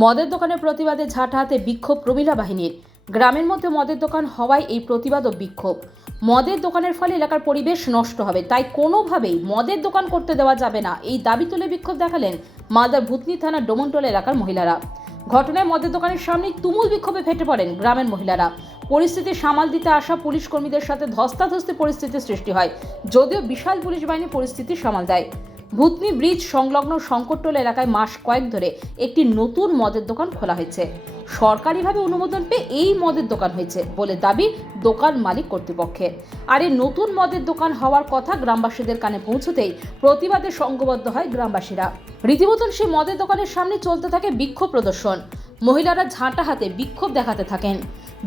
মদের দোকানের প্রতিবাদে ঝাঁটাহাতে বিক্ষোভ প্রমীলা বাহিনীর। গ্রামের মধ্যে মদের দোকান হওয়ায় এই প্রতিবাদ ও বিক্ষোভ। মদের দোকানের ফলে এলাকার পরিবেশ নষ্ট হবে, তাই কোনোভাবেই মদের দোকান করতে দেওয়া যাবে না, এই দাবি তুলে বিক্ষোভ দেখালেন মালদার ভূতনি থানার ডোমনটোলা এলাকার মহিলারা। ঘটনায় মদের দোকানের সামনে তুমুল বিক্ষোভে ফেটে পড়েন গ্রামের মহিলারা। পরিস্থিতি সামাল দিতে আসা পুলিশ কর্মীদের সাথে ধস্তাধস্তি পরিস্থিতির সৃষ্টি হয়, যদিও বিশাল পুলিশ বাহিনী পরিস্থিতি সামাল দেয়। ভূতনি ব্রিজ সংলগ্ন শঙ্করটোলা এলাকায় মাস কয়েক ধরে একটি নতুন মদের দোকান খোলা হয়েছে। সরকারিভাবে অনুমোদন পেয়ে এই মদের দোকান হয়েছে বলে দাবি দোকান মালিক কর্তৃপক্ষের। আর এই নতুন মদের দোকান হওয়ার কথা গ্রামবাসীদের কানে পৌঁছতেই প্রতিবাদে সংঘবদ্ধ হয় গ্রামবাসীরা। রীতিমতন সেই মদের দোকানের সামনে চলতে থাকে বিক্ষোভ প্রদর্শন। মহিলারা ঝাঁটা হাতে বিক্ষোভ দেখাতে থাকেন।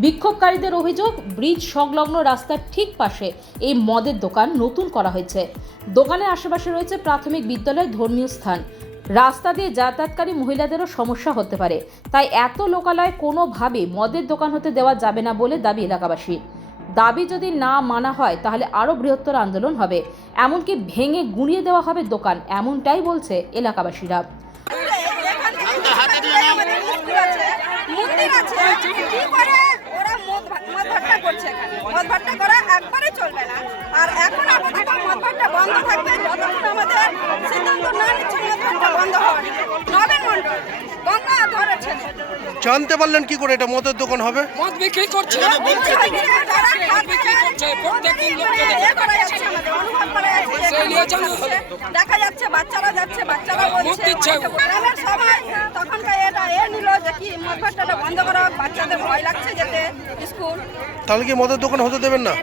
বিক্ষোভকারীদের অভিযোগ, ব্রিজ সংলগ্ন রাস্তার ঠিক পাশে এই মদের দোকান নতুন করা হয়েছে। দোকানের আশেপাশে রয়েছে প্রাথমিক বিদ্যালয়, ধর্মীয় স্থান। রাস্তা দিয়ে যাতায়াতকারী মহিলাদেরও সমস্যা হতে পারে, তাই এত লোকালয় কোনোভাবে মদের দোকান হতে দেওয়া যাবে না বলে দাবি এলাকাবাসী। দাবি যদি না মানা হয় তাহলে আরও বৃহত্তর আন্দোলন হবে, এমনকি ভেঙে গুঁড়িয়ে দেওয়া হবে দোকান, এমনটাই বলছে এলাকাবাসীরা। আর এখন আপাতত মদ ভাট্টা বন্ধ থাকবে যতক্ষণ আমাদের সিদ্ধান্ত না নিচ্ছে মদ ভাট্টা বন্ধ হবে। নবীন মণ্ডল গঙ্গা ধরেছেন। জানতে পারলেন কি করে এটা মদের দোকান হবে? মদ বিক্রি করছে, দেখা যাচ্ছে বাচ্চারা যাচ্ছে, বাচ্চারা বলছে সবাই তখনকার এটা নিল যে কি মদ ভাট্টাটা বন্ধ করা হোক, বাচ্চাদের ভয় লাগছে যেতে স্কুল। তাহলে কি মদের দোকান হতে দেবেন না?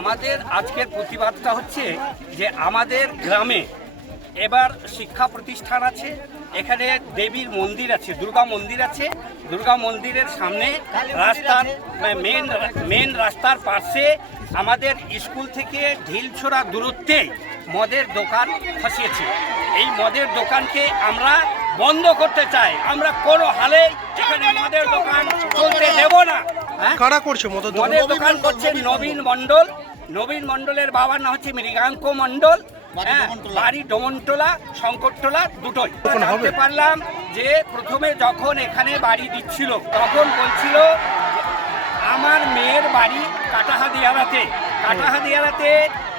আমাদের আজকের প্রতিবাদটা হচ্ছে যে আমাদের গ্রামে এবার শিক্ষা প্রতিষ্ঠান আছে, এখানে দেবীর মন্দির আছে, দুর্গা মন্দির আছে। দুর্গা মন্দিরের সামনে রাস্তার মেন রাস্তার পাশে আমাদের স্কুল থেকে ঢিলছোড়া দূরত্বে মদের দোকান ফাঁসিয়েছে। এই মদের দোকানকে আমরা বন্ধ করতে চাই। আমরা কোনো হালে এখানে মদের দোকান চলতে দেব না। কারা করছে মদের দোকান করছে নবীন মণ্ডল। নবীন মণ্ডলের বাবার নাম হচ্ছে মৃগাঙ্ক মণ্ডল, বাড়ি ডোমনটোলা, শঙ্করটোলা দুটোই। জানতে পারলাম যে প্রথমে যখন এখানে বাড়ি দিচ্ছিল তখন বলছিল আমার মেয়ের বাড়ি কাটাহাদিয়ারাতে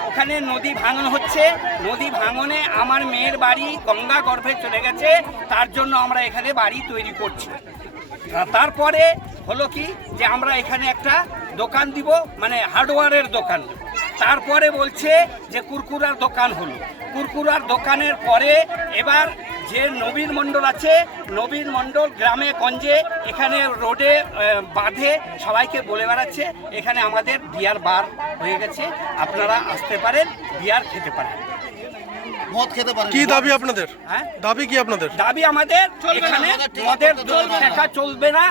ওখানে নদী ভাঙন হচ্ছে, নদী ভাঙনে আমার মেয়ের বাড়ি গঙ্গা গর্ভে চলে গেছে, তার জন্য আমরা এখানে বাড়ি তৈরি করছি। তারপরে হলো কি যে আমরা এখানে একটা দোকান দিব, মানে হার্ডওয়্যারের দোকান। তারপরে বলছে যে কুরকুরার দোকান হলো। কুরকুরার দোকানের পরে এবার যে নবীন মণ্ডল আছে, নবীন মণ্ডল গ্রামে গঞ্জে এখানে রোডে বাঁধে সবাইকে বলে বেড়াচ্ছে এখানে আমাদের বিয়ার বার হয়ে গেছে, আপনারা আসতে পারেন, বিয়ার খেতে পারেন, মদ খেতে পারেন। কি দাবি আপনাদের? দাবি কি আপনাদের? দাবি আমাদের এখানে মদের ঠেকা চলবে না,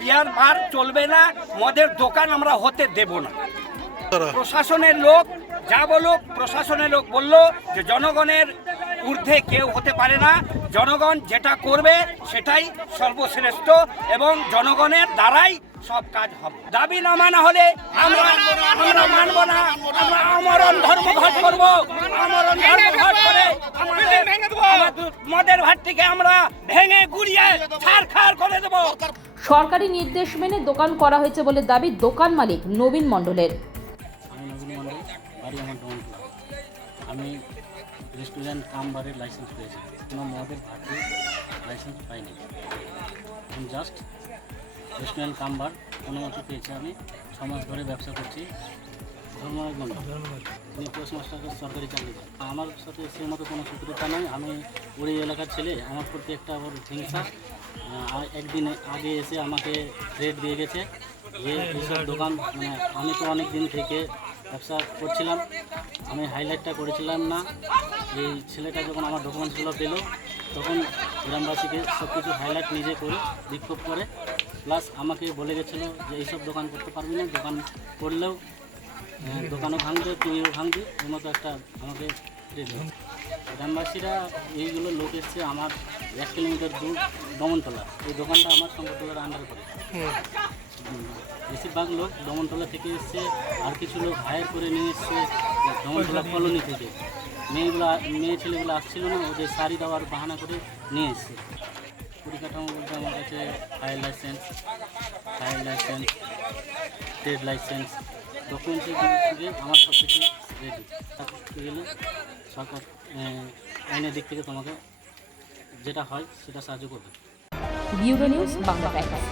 বিয়ার বার চলবে না, মদের দোকান আমরা হতে দেব না। প্রশাসনের লোক যা বলুক, প্রশাসনের লোক বলল যে জনগণের ঊর্ধ্বে কেউ হতে পারে না, জনগণ যেটা করবে সেটাই সর্বশ্রেষ্ঠ এবং জনগণের দ্বারাই সব কাজ হবে। দাবি না মানা হলে আমরা মানব না, আমরা আমরণ ধর্মঘট করবো। আমরণ ধর্মঘট করে মদের ভাটটিকে আমরা ভেঙে গুড়িয়ে ছারখার করে দেব। সরকারি নির্দেশ মেনে দোকান করা হয়েছে বলে দাবি দোকান মালিক নবীন মণ্ডলের। আমি রেস্টুরেন্ট কাম বারের লাইসেন্স পেয়েছি, কোনো মদের ভাটির লাইসেন্স পাইনি। আমি জাস্ট রেস্টুরেন্ট কাম বার অনুমতি পেয়েছি। আমি 6 মাস ধরে ব্যবসা করছি। ধর্মগঞ্জ উনি পোস্টমাস্টারের সরকারি চাকরি। আমার সাথে সে মতো কোনো শত্রুতা নয়। আমি ওই এলাকার ছেলে, আমার প্রতি একটা ওর হিংসা। একদিন আগে এসে আমাকে থ্রেট দিয়ে গেছে যে এইসব দোকান, মানে আমি তো অনেক দিন থেকে ব্যবসা করছিলাম, আমি হাইলাইটটা করেছিলাম না। এই ছেলেটা যখন আমার ডকুমেন্টসগুলো পেল তখন গ্রামবাসীকে সব কিছু হাইলাইট নিজে করে বিক্ষোভ করে, প্লাস আমাকে বলে গেছিলো যে এইসব দোকান করতে পারবি না, দোকান করলেও দোকানও ভাঙবে, তুইও ভাঙবি, এর মতো একটা আমাকে গ্রামবাসীরা এইগুলো লোক এসছে আমার 1 কিলোমিটার দূর ডোমনটোলা, এই দোকানটা আমার শঙ্করটোলার আন্ডার করে। বেশিরভাগ লোক ডোমনটোলা থেকে এসছে, আর কিছু লোক হায়ার করে নিয়ে এসছে ডোমনটোলা কলোনি থেকে। মেয়ে ছেলেগুলো আসছিল না, ওদের শাড়ি দেওয়ার বাহানা করে নিয়ে এসছে। পরিকাঠামো বলতে আমার কাছে ফায়ার লাইসেন্স, ট্রেড লাইসেন্স, ডকুমেন্টসের দিক থেকে আমার সব কিছু রেডি। তা করতে গেলে সরকার আইনের দিক থেকে তোমাকে যেটা হয় সেটা সাহায্য করবে। Bureau news Bangla Times.